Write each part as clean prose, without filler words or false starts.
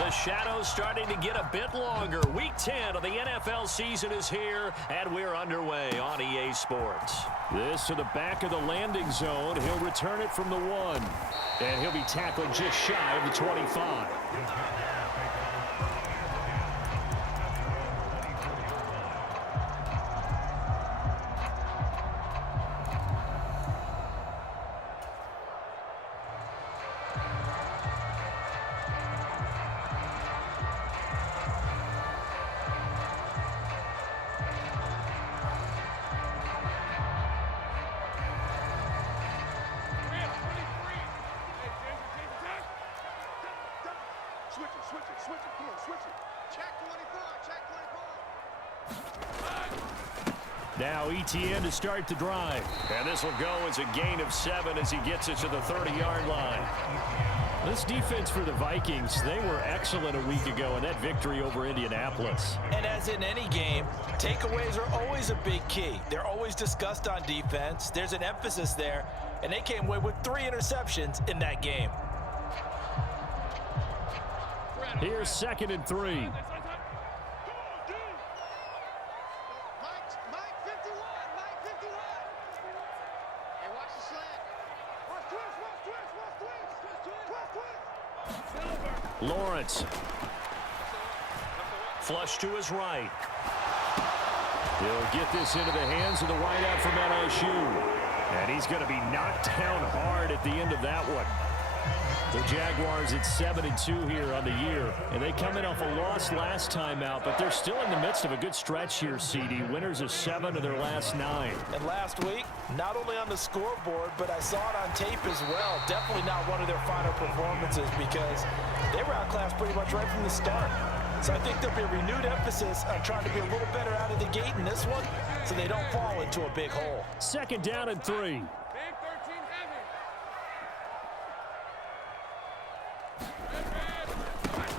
The shadow's starting to get a bit longer. Week 10 of the NFL season is here, and we're underway on EA Sports. This to the back of the landing zone. He'll return it from the 1. And he'll be tackled just shy of the 25. Now ETN to start the drive. And this will go as a gain of 7 as he gets it to the 30-yard line. This defense for the Vikings, they were excellent a week ago in that victory over Indianapolis. And as in any game, takeaways are always a big key. They're always discussed on defense. There's an emphasis there, and they came away with 3 interceptions in that game. Here's 2nd and 3. Lawrence. Flush to his right. He'll get this into the hands of the wideout from LSU. And he's going to be knocked down hard at the end of that one. The Jaguars at 7-2 here on the year. And they come in off a loss last time out, but they're still in the midst of a good stretch here, CD. Winners of 7 of their last 9. And last week, not only on the scoreboard, but I saw it on tape as well. Definitely not one of their final performances because they were outclassed pretty much right from the start. So I think there'll be a renewed emphasis on trying to be a little better out of the gate in this one so they don't fall into a big hole. 2nd down and 3.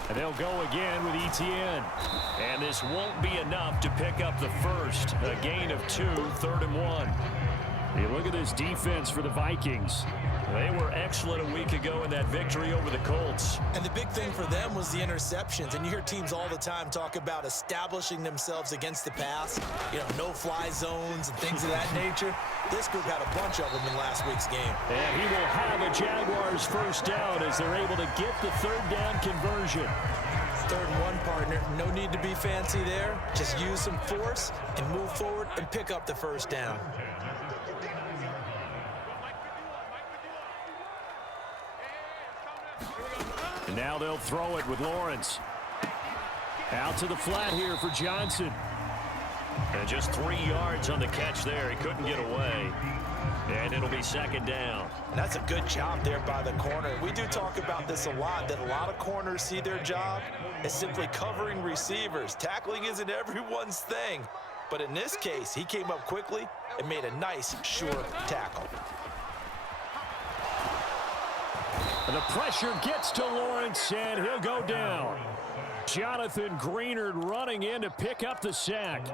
And they'll go again with ETN. And this won't be enough to pick up the first. A gain of 2, 3rd and 1. Hey, look at this defense for the Vikings. They were excellent a week ago in that victory over the Colts. And the big thing for them was the interceptions. And you hear teams all the time talk about establishing themselves against the pass. You know, no-fly zones and things of that nature. This group had a bunch of them in last week's game. And he will have a Jaguars first down as they're able to get the 3rd down conversion. 3rd and 1, partner. No need to be fancy there. Just use some force and move forward and pick up the first down. And now they'll throw it with Lawrence. Out to the flat here for Johnson. And just 3 yards on the catch there. He couldn't get away. And it'll be 2nd down. And that's a good job there by the corner. We do talk about this a lot, that a lot of corners see their job as simply covering receivers. Tackling isn't everyone's thing. But in this case, he came up quickly and made a nice, sure tackle. The pressure gets to Lawrence, and he'll go down. Jonathan Greenard running in to pick up the sack.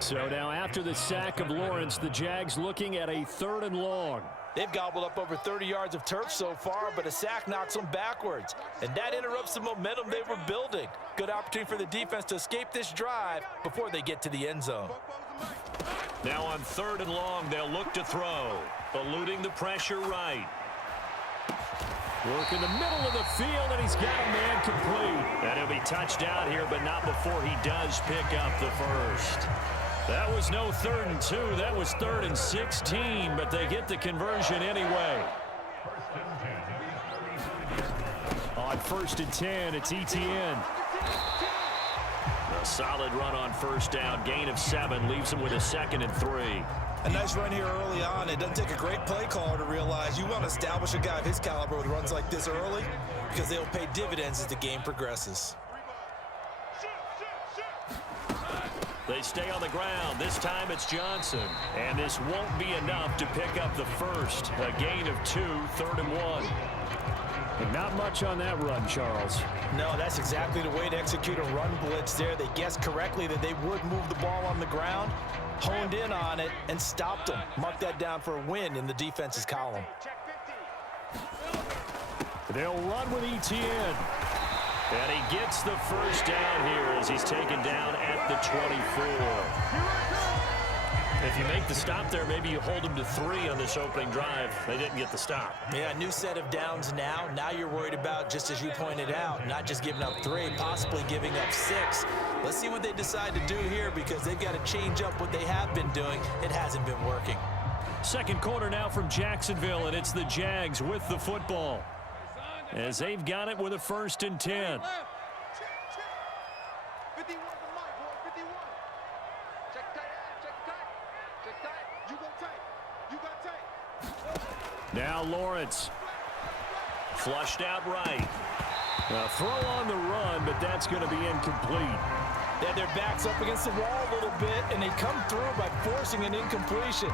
So now after the sack of Lawrence, the Jags looking at a 3rd and long. They've gobbled up over 30 yards of turf so far, but a sack knocks them backwards. And that interrupts the momentum they were building. Good opportunity for the defense to escape this drive before they get to the end zone. Now on 3rd and long, they'll look to throw. Eluding the pressure right. Work in the middle of the field, and he's got a man complete. And he'll be touched down here, but not before he does pick up the first. That was no 3rd and 2. That was 3rd and 16, but they get the conversion anyway. On 1st and 10, it's ETN. A solid run on 1st down. Gain of 7 leaves him with a 2nd and 3. A nice run here early on. It doesn't take a great play caller to realize you want to establish a guy of his caliber with runs like this early because they'll pay dividends as the game progresses. They stay on the ground. This time it's Johnson. And this won't be enough to pick up the first. A gain of 2, 3rd and 1. And not much on that run, Charles. No, that's exactly the way to execute a run blitz there. They guessed correctly that they would move the ball on the ground, honed in on it, and stopped them. Mark that down for a win in the defense's column. They'll run with ETN. And he gets the first down here as he's taken down at the 24. If you make the stop there, maybe you hold them to 3 on this opening drive. They didn't get the stop. Yeah, new set of downs now. Now you're worried about, just as you pointed out, not just giving up 3, possibly giving up 6. Let's see what they decide to do here because they've got to change up what they have been doing. It hasn't been working. Second quarter now from Jacksonville, and it's the Jags with the football as they've got it with a 1st and 10. Now Lawrence. Flushed out right. A throw on the run, but that's going to be incomplete. They had their backs up against the wall a little bit, and they come through by forcing an incompletion.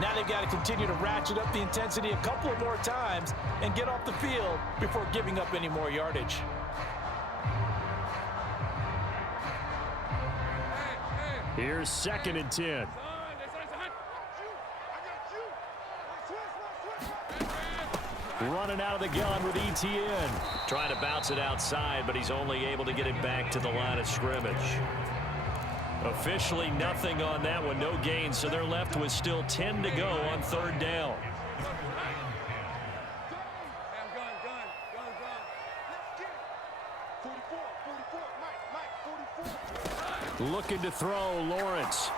Now they've got to continue to ratchet up the intensity a couple of more times and get off the field before giving up any more yardage. Here's 2nd and 10. Running out of the gun with ETN. Trying to bounce it outside, but he's only able to get it back to the line of scrimmage. Officially nothing on that one, no gain, so they're left with still 10 to go on 3rd down. Looking to throw, Lawrence.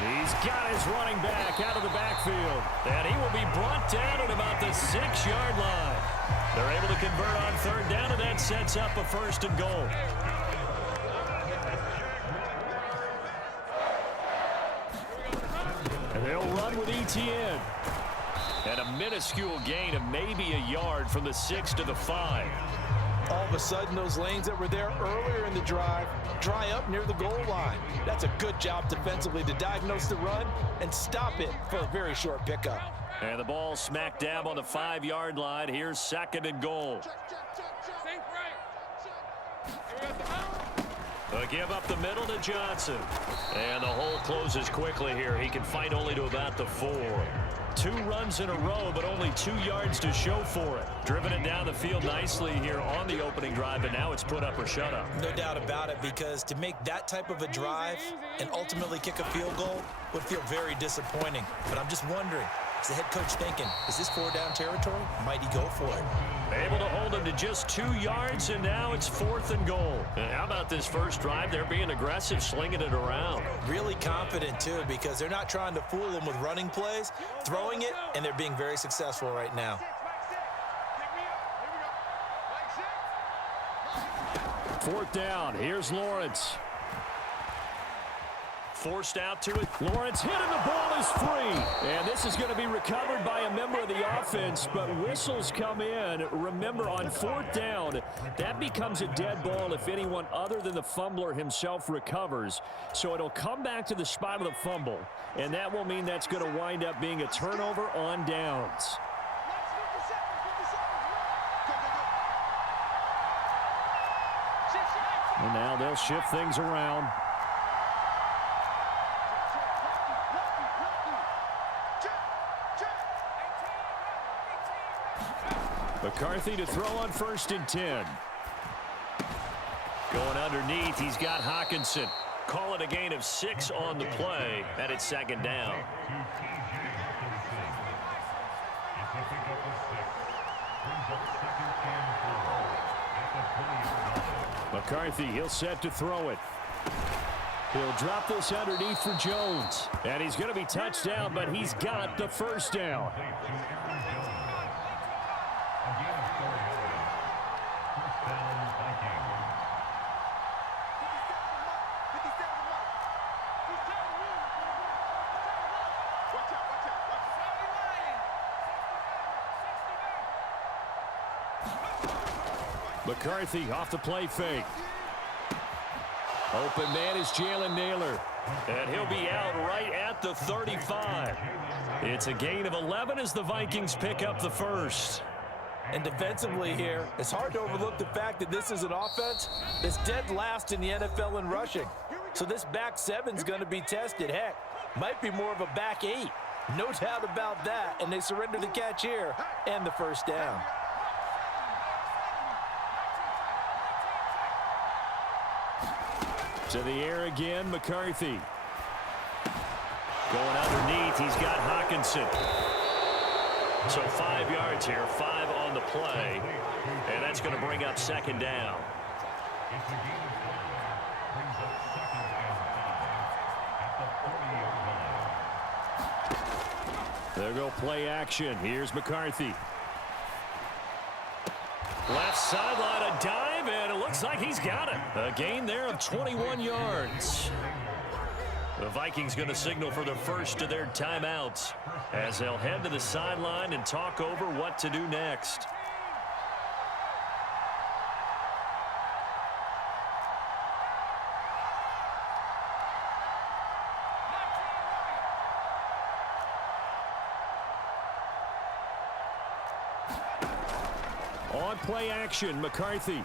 He's got his running back out of the backfield, and he will be brought down at about the 6-yard line. They're able to convert on 3rd down, and that sets up a 1st and goal. And they'll run with ETN. And a minuscule gain of maybe a yard from the 6 to the 5. All of a sudden, those lanes that were there earlier in the drive dry up near the goal line. That's a good job defensively to diagnose the run and stop it for a very short pickup. And the ball smack dab on the 5-yard line. Here's 2nd and goal. A give up the middle to Johnson. And the hole closes quickly here. He can fight only to about the 4. 2 runs in a row, but only 2 yards to show for it. Driven it down the field nicely here on the opening drive, but now it's put up or shut up. No doubt about it, because to make that type of a drive and ultimately kick a field goal would feel very disappointing. But I'm just wondering, is the head coach thinking, is this 4-down territory? Might he go for it? Able to hold him to just 2 yards, and now it's 4th and goal. And how about this first drive? They're being aggressive, slinging it around. Really confident, too, because they're not trying to fool them with running plays, throwing it, and they're being very successful right now. 4th down. Here's Lawrence. Forced out to it. Lawrence hit and the ball is free. And this is going to be recovered by a member of the offense, but whistles come in. Remember, on 4th down, that becomes a dead ball if anyone other than the fumbler himself recovers. So it'll come back to the spot of the fumble, and that will mean that's going to wind up being a turnover on downs. And now they'll shift things around. McCarthy to throw on 1st and 10. Going underneath, he's got Hawkinson. Call it a gain of 6 on the play, and it's 2nd down. McCarthy, he'll set to throw it. He'll drop this underneath for Jones. And he's going to be touched down, but he's got the 1st down. McCarthy off the play fake. Open man is Jalen Naylor. And he'll be out right at the 35. It's a gain of 11 as the Vikings pick up the 1st. And defensively here, it's hard to overlook the fact that this is an offense that's dead last in the NFL in rushing. So this back 7's going to be tested. Heck, might be more of a back 8. No doubt about that. And they surrender the catch here and the 1st down. To the air again, McCarthy. Going underneath, he's got Hawkinson. So 5 yards here, 5 on the play. And that's going to bring up second down. There go play action. Here's McCarthy. Left sideline, a dive, and it looks like he's got it. A gain there of 21 yards. The Vikings going to signal for the first of their timeouts as they'll head to the sideline and talk over what to do next. On play action, McCarthy.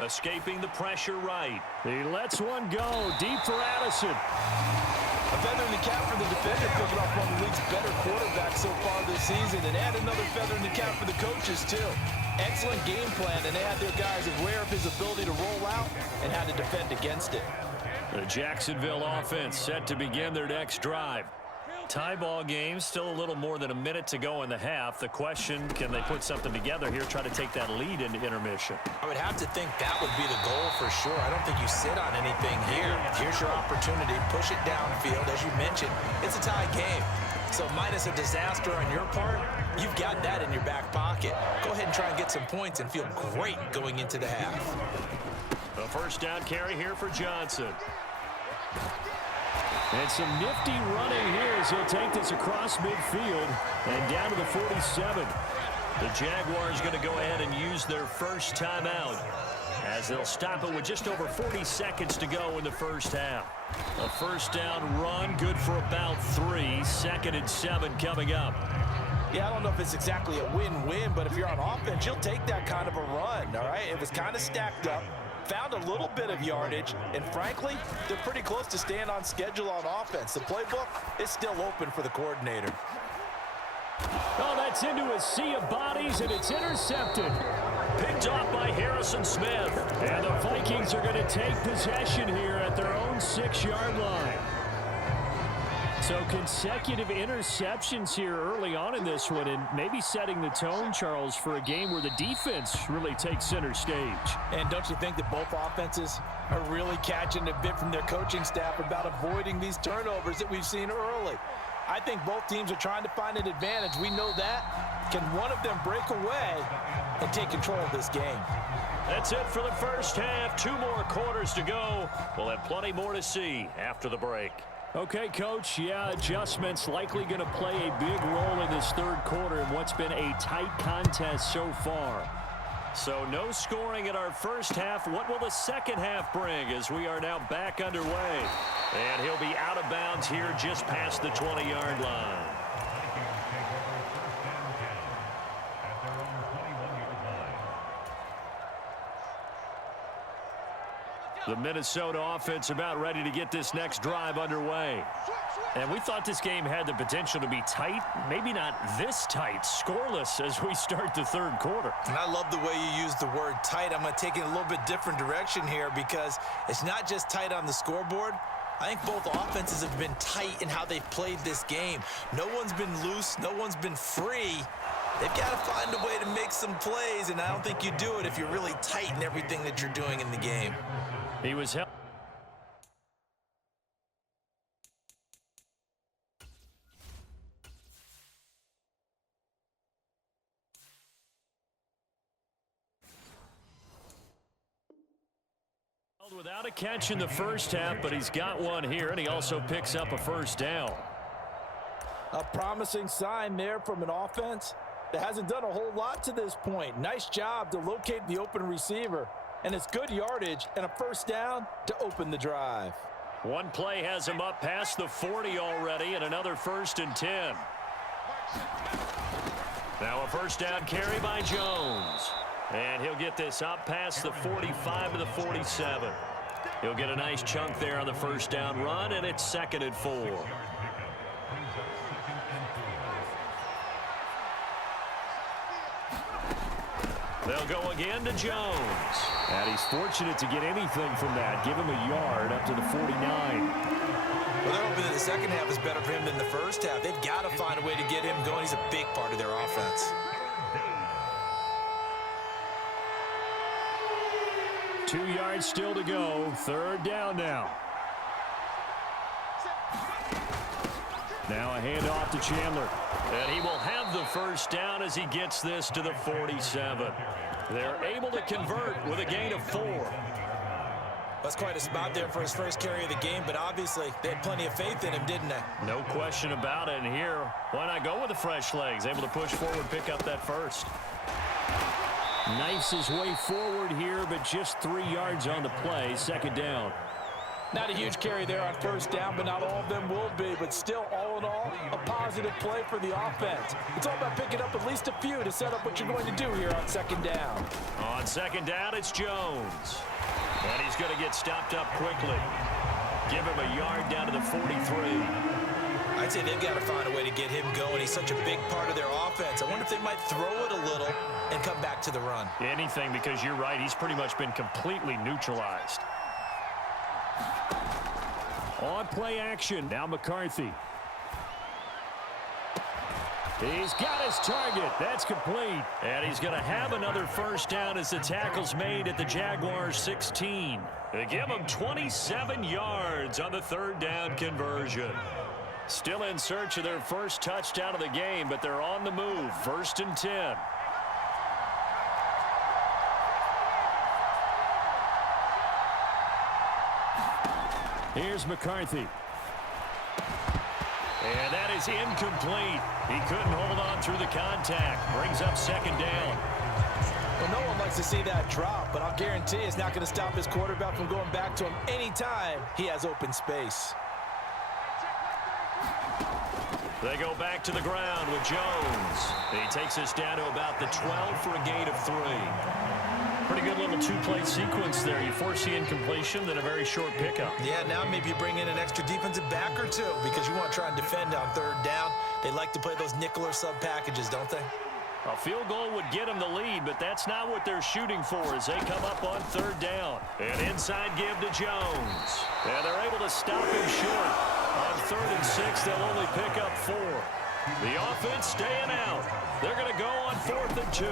Escaping the pressure right. He lets one go deep for Addison. A feather in the cap for the defender, picking off one of the league's better quarterbacks so far this season, and add another feather in the cap for the coaches too. Excellent game plan, and they had their guys aware of his ability to roll out and how to defend against it. The Jacksonville offense set to begin their next drive. Tie ball game, still a little more than a minute to go in the half. The question, can they put something together here, try to take that lead into intermission? I would have to think that would be the goal for sure. I don't think you sit on anything here. Here's your opportunity. Push it downfield. As you mentioned, it's a tie game. So minus a disaster on your part, you've got that in your back pocket. Go ahead and try and get some points and feel great going into the half. A first down carry here for Johnson. And some nifty running here as he'll take this across midfield and down to the 47. The Jaguars going to go ahead and use their first timeout as they'll stop it with just over 40 seconds to go in the first half. A first down run, good for about 3. 2nd and 7 coming up. Yeah, I don't know if it's exactly a win-win, but if you're on offense, you'll take that kind of a run, all right? It was kind of stacked up. Found a little bit of yardage, and frankly, they're pretty close to staying on schedule on offense. The playbook is still open for the coordinator. Oh, that's into a sea of bodies, and it's intercepted. Picked off by Harrison Smith. And the Vikings are going to take possession here at their own 6-yard line. So consecutive interceptions here early on in this one, and maybe setting the tone, Charles, for a game where the defense really takes center stage. And don't you think that both offenses are really catching a bit from their coaching staff about avoiding these turnovers that we've seen early? I think both teams are trying to find an advantage. We know that. Can one of them break away and take control of this game? That's it for the first half. 2 more quarters to go. We'll have plenty more to see after the break. Okay, Coach, yeah, adjustments likely going to play a big role in this third quarter in what's been a tight contest so far. So no scoring in our first half. What will the second half bring as we are now back underway? And he'll be out of bounds here just past the 20-yard line. The Minnesota offense about ready to get this next drive underway. And we thought this game had the potential to be tight, maybe not this tight, scoreless as we start the third quarter. And I love the way you use the word tight. I'm going to take it a little bit different direction here because it's not just tight on the scoreboard. I think both offenses have been tight in how they've played this game. No one's been loose. No one's been free. They've got to find a way to make some plays, and I don't think you do it if you're really tight in everything that you're doing in the game. He was held. Without a catch in the first half, but he's got one here, and he also picks up a first down. A promising sign there from an offense that hasn't done a whole lot to this point. Nice job to locate the open receiver. And it's good yardage and a first down to open the drive. One play has him up past the 40 already, and another 1st and 10. Now a first down carry by Jones. And he'll get this up past the 45 to the 47. He'll get a nice chunk there on the first down run, and it's 2nd and 4. They'll go again to Jones. And he's fortunate to get anything from that. Give him a yard up to the 49. Well, they're hoping that the second half is better for him than the first half. They've got to find a way to get him going. He's a big part of their offense. 2 yards still to go. Third down now. Now a handoff to Chandler. And he will have the first down as he gets this to the 47. They're able to convert with a gain of 4. That's quite a spot there for his first carry of the game, but obviously they had plenty of faith in him, didn't they? No question about it. And here, why not go with the fresh legs? Able to push forward, pick up that first. Knifes his way forward here, but just 3 yards on the play. Second down. Not a huge carry there on first down, but not all of them will be. But still, all in all, a positive play for the offense. It's all about picking up at least a few to set up what you're going to do here on second down. On second down, it's Jones. And he's going to get stopped up quickly. Give him a yard down to the 43. I'd say they've got to find a way to get him going. He's such a big part of their offense. I wonder if they might throw it a little and come back to the run. Anything, because you're right. He's pretty much been completely neutralized. On play action, now McCarthy. He's got his target. That's complete. And he's going to have another first down as the tackle's made at the Jaguars' 16. They give him 27 yards on the third down conversion. Still in search of their first touchdown of the game, but they're on the move. 1st and 10. Here's McCarthy. And that is incomplete. He couldn't hold on through the contact. Brings up second down. Well, no one likes to see that drop, but I'll guarantee it's not going to stop his quarterback from going back to him anytime he has open space. They go back to the ground with Jones. He takes us down to about the 12 for a gain of 3. Pretty good little two-play sequence there. You force the incompletion, then a very short pickup. Yeah, now maybe you bring in an extra defensive back or two because you want to try and defend on third down. They like to play those nickel or sub packages, don't they? A field goal would get them the lead, but that's not what they're shooting for as they come up on third down. An inside give to Jones. And they're able to stop him short. On 3rd and 6, they'll only pick up 4. The offense staying out. They're going to go on 4th and 2.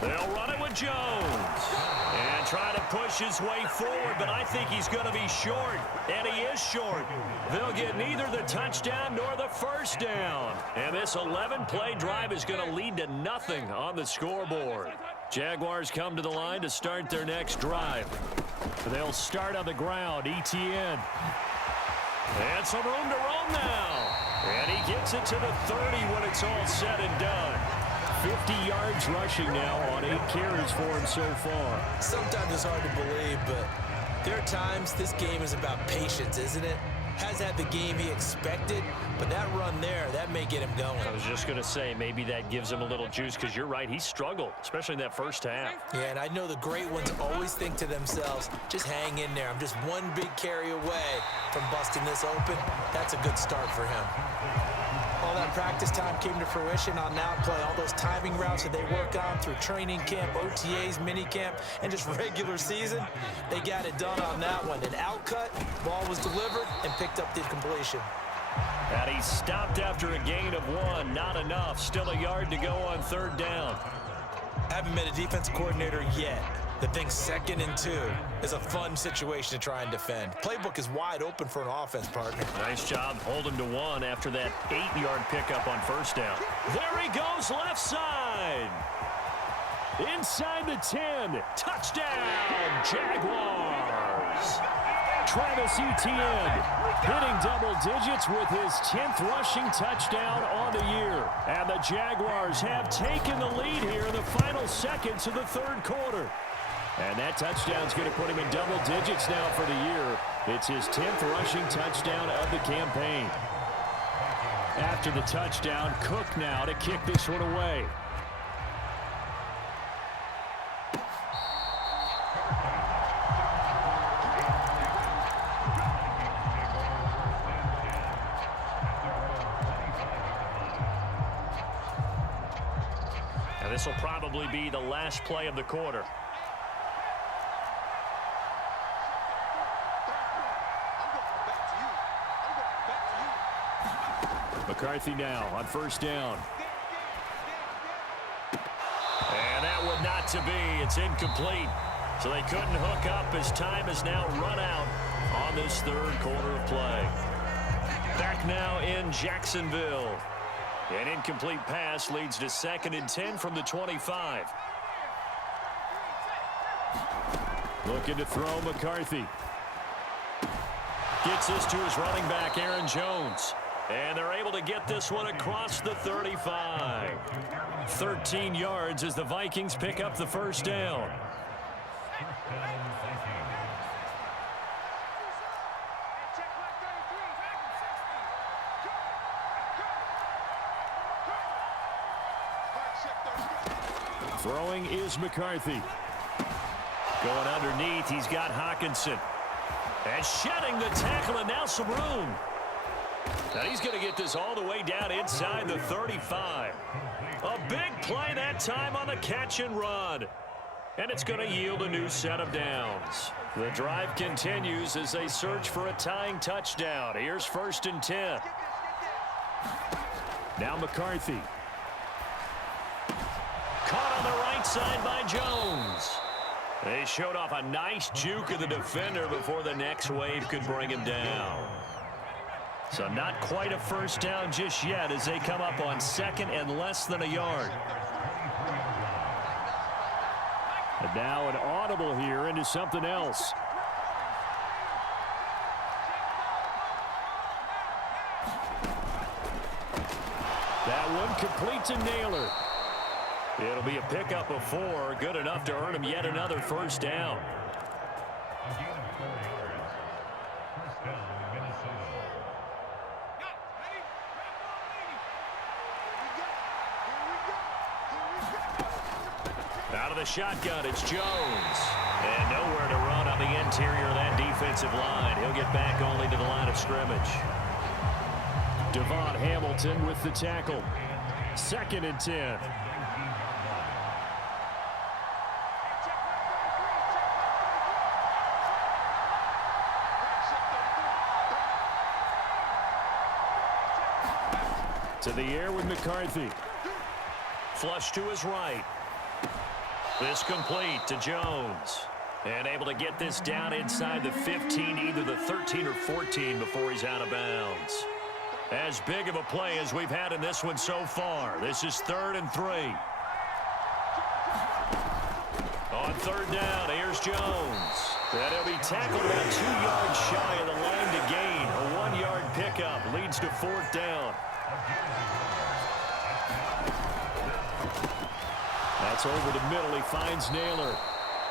They'll run it with Jones. And try to push his way forward, but I think he's going to be short. And he is short. They'll get neither the touchdown nor the first down. And this 11-play drive is going to lead to nothing on the scoreboard. Jaguars come to the line to start their next drive. They'll start on the ground. ETN. And some room to roam now. And he gets it to the 30 when it's all said and done. 50 yards rushing now on 8 carries for him so far. Sometimes it's hard to believe, but there are times this game is about patience, isn't it? Has had the game he expected, but that run there, that may get him going. I was just going to say, maybe that gives him a little juice because you're right, he struggled, especially in that first half. Yeah, and I know the great ones always think to themselves, just hang in there. I'm just one big carry away from busting this open. That's a good start for him. All that practice time came to fruition on that play. All those timing routes that they work on through training camp, OTAs, minicamp, and just regular season, they got it done on that one. An outcut, ball was delivered, and picked up the completion. And he stopped after a gain of 1. Not enough. Still a yard to go on third down. Haven't met a defensive coordinator yet that thinks 2nd and 2 is a fun situation to try and defend. Playbook is wide open for an offense partner. Nice job holding to 1 after that 8-yard pickup on first down. There he goes left side. Inside the 10. Touchdown, Jaguars. Travis Etienne hitting double digits with his 10th rushing touchdown on the year. And the Jaguars have taken the lead here in the final seconds of the third quarter. And that touchdown's going to put him in double digits now for the year. It's his 10th rushing touchdown of the campaign. After the touchdown, Cook now to kick this one away. this will probably be the last play of the quarter. McCarthy now on first down. And that would not to be. It's incomplete. So they couldn't hook up as time is now run out on this third quarter of play. Back now in Jacksonville. An incomplete pass leads to 2nd and 10 from the 25. Looking to throw McCarthy. Gets this to his running back, Aaron Jones. And they're able to get this one across the 35. 13 yards as the Vikings pick up the first down. Throwing is McCarthy. Going underneath, he's got Hawkinson. And shedding the tackle, and now some room. Now he's going to get this all the way down inside the 35. A big play that time on the catch and run. And it's going to yield a new set of downs. The drive continues as they search for a tying touchdown. Here's 1st and 10. Now McCarthy. Caught on the right side by Jones. They showed off a nice juke of the defender before the next wave could bring him down. So not quite a first down just yet as they come up on 2nd and less than a yard. And now an audible here into something else. That one complete to Naylor. It'll be a pickup of 4, good enough to earn him yet another first down. Out of the shotgun, it's Jones. And nowhere to run on the interior of that defensive line. He'll get back only to the line of scrimmage. Devon Hamilton with the tackle. 2nd and 10. To the air with McCarthy. Flush to his right. This complete to Jones. And able to get this down inside the 15, either the 13 or 14 before he's out of bounds. As big of a play as we've had in this one so far. This is 3rd and 3. On 3rd down, here's Jones. And he'll be tackled about 2 yards shy of the line to gain. A 1-yard pickup leads to 4th down. That's over the middle. He finds Naylor.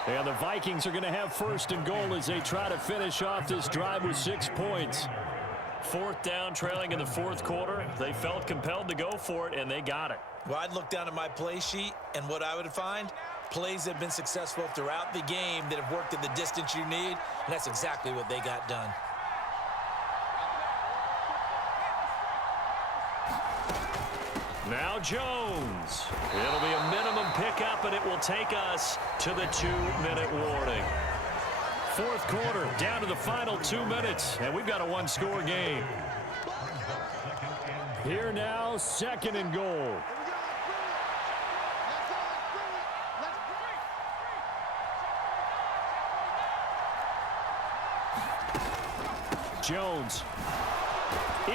And the Vikings are going to have 1st and goal as they try to finish off this drive with 6 points. 4th down, trailing in the 4th quarter. They felt compelled to go for it, and they got it. Well, I'd look down at my play sheet, and what I would find, plays have been successful throughout the game that have worked at the distance you need, and that's exactly what they got done. Now Jones. It'll be a minimum pickup, and it will take us to the 2-minute warning. 4th quarter, down to the final 2 minutes, and we've got a 1-score game. Here now, 2nd and goal. Jones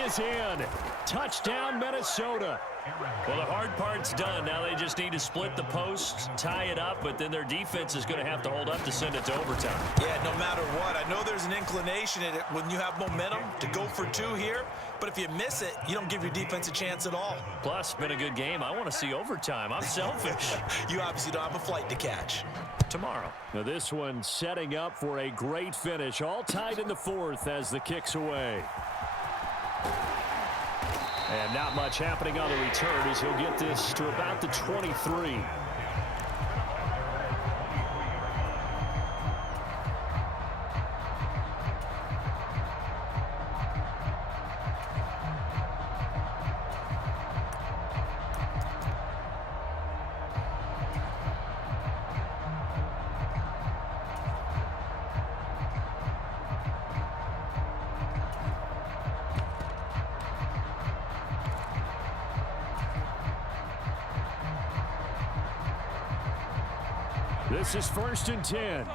is in. Touchdown, Minnesota. Well, the hard part's done. Now they just need to split the posts, tie it up, but then their defense is going to have to hold up to send it to overtime. Yeah, no matter what. I know there's an inclination in it when you have momentum to go for 2 here, but if you miss it, you don't give your defense a chance at all. Plus, been a good game. I want to see overtime. I'm selfish. You obviously don't have a flight to catch. Tomorrow. Now this one setting up for a great finish. All tied in the 4th as the kick's away. And not much happening on the return as he'll get this to about the 23. This is 1st and 10.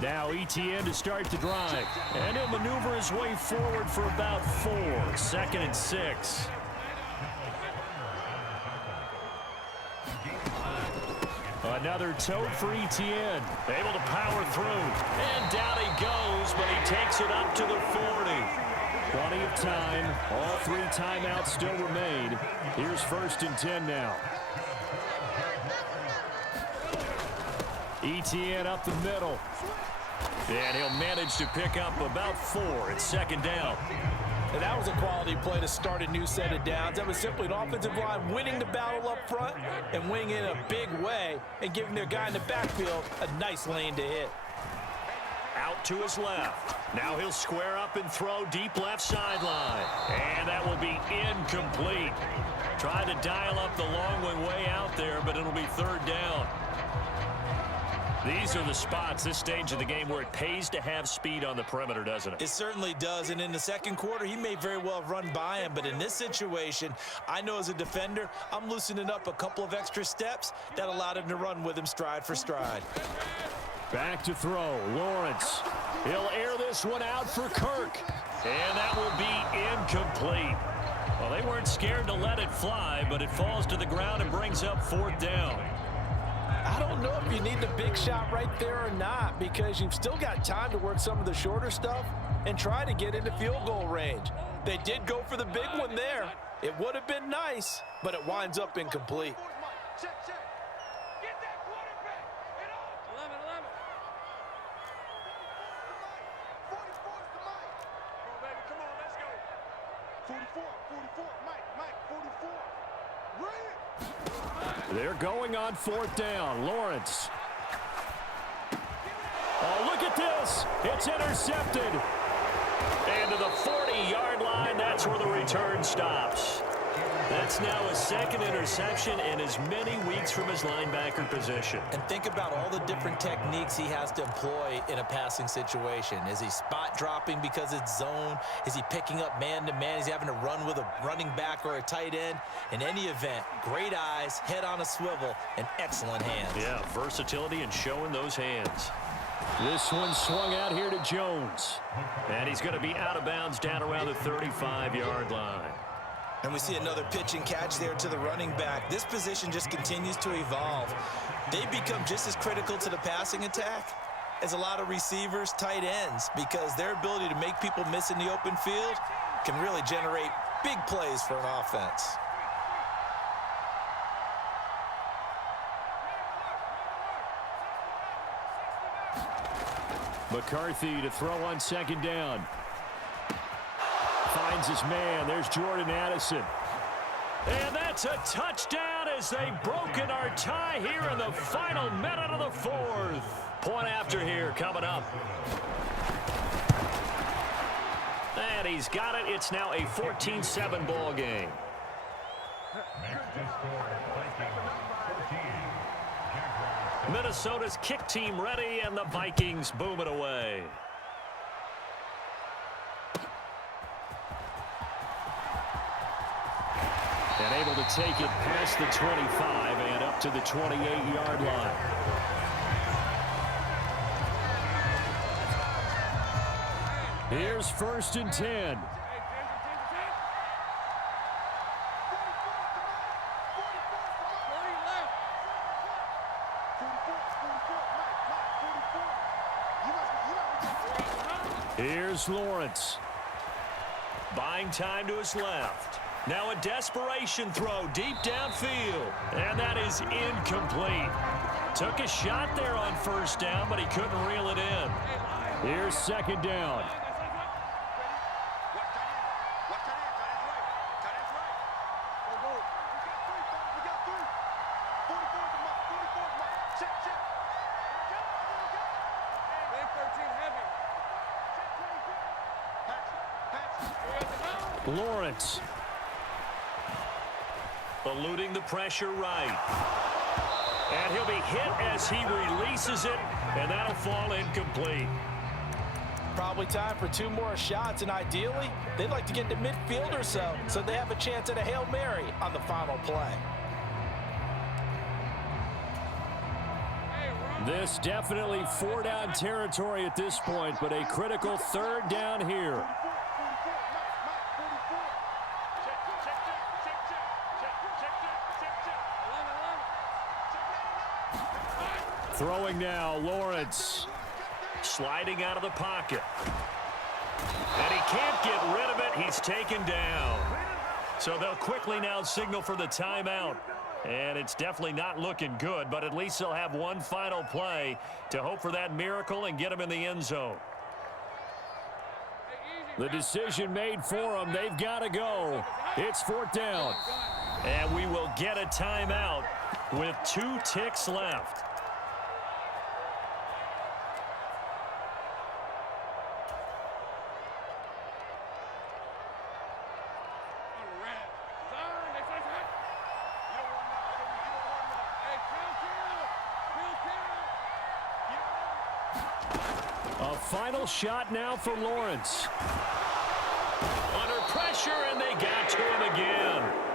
Now ETN to start the drive. And he'll maneuver his way forward for about 4. 2nd and 6. Another tote for ETN. Able to power through. And down he goes, but he takes it up to the 40. Plenty of time. All 3 timeouts still remain. Here's 1st and 10 now. ETN up the middle. And he'll manage to pick up about 4. It's 2nd down. And that was a quality play to start a new set of downs. That was simply an offensive line winning the battle up front and winning in a big way and giving their guy in the backfield a nice lane to hit. Out to his left. Now he'll square up and throw deep left sideline. And that will be incomplete. Trying to dial up the long one way out there, but it'll be 3rd down. These are the spots, this stage of the game, where it pays to have speed on the perimeter, doesn't it? It certainly does, and in the 2nd quarter, he may very well have run by him, but in this situation, I know as a defender, I'm loosening up a couple of extra steps that allowed him to run with him stride for stride. Back to throw, Lawrence. He'll air this one out for Kirk, and that will be incomplete. Well, they weren't scared to let it fly, but it falls to the ground and brings up 4th down. I don't know if you need the big shot right there or not, because you've still got time to work some of the shorter stuff and try to get into field goal range. They did go for the big one there. It would have been nice, but it winds up incomplete. Check. Get that quarterback. Get off. 11. 44 is the Mike. Come on, baby. Come on, let's go. 44. Mike, 44. Run it. They're going on 4th down. Lawrence. Oh, look at this. It's intercepted. And to the 40-yard line, that's where the return stops. That's now his 2nd interception in as many weeks from his linebacker position. And think about all the different techniques he has to employ in a passing situation. Is he spot dropping because it's zone? Is he picking up man-to-man? Is he having to run with a running back or a tight end? In any event, great eyes, head on a swivel, and excellent hands. Yeah, versatility and showing those hands. This one swung out here to Jones. And he's going to be out of bounds down around the 35-yard line. And we see another pitch and catch there to the running back. This position just continues to evolve. They become just as critical to the passing attack as a lot of receivers, tight ends, because their ability to make people miss in the open field can really generate big plays for an offense. McCarthy to throw on 2nd down. Finds his man. There's Jordan Addison. And that's a touchdown as they've broken our tie here in the final minute of the 4th. Point after here coming up. And he's got it. It's now a 14-7 ball game. Minnesota's kick team ready, and the Vikings boom it away. And able to take it past the 25 and up to the 28-yard line. Here's 1st and 10. Here's Lawrence. Buying time to his left. Now a desperation throw deep downfield. And that is incomplete. Took a shot there on 1st down, but he couldn't reel it in. Here's 2nd down. Lawrence. Eluding the pressure right. And he'll be hit as he releases it, and that'll fall incomplete. Probably time for 2 more shots, and ideally, they'd like to get to midfield or so they have a chance at a Hail Mary on the final play. This definitely four-down territory at this point, but a critical third down here. Throwing now, Lawrence. Sliding out of the pocket. And he can't get rid of it. He's taken down. So they'll quickly now signal for the timeout. And it's definitely not looking good, but at least they'll have one final play to hope for that miracle and get him in the end zone. The decision made for them. They've got to go. It's fourth down. And we will get a timeout with 2 ticks left. A final shot now for Lawrence. Under pressure, and they got to him again.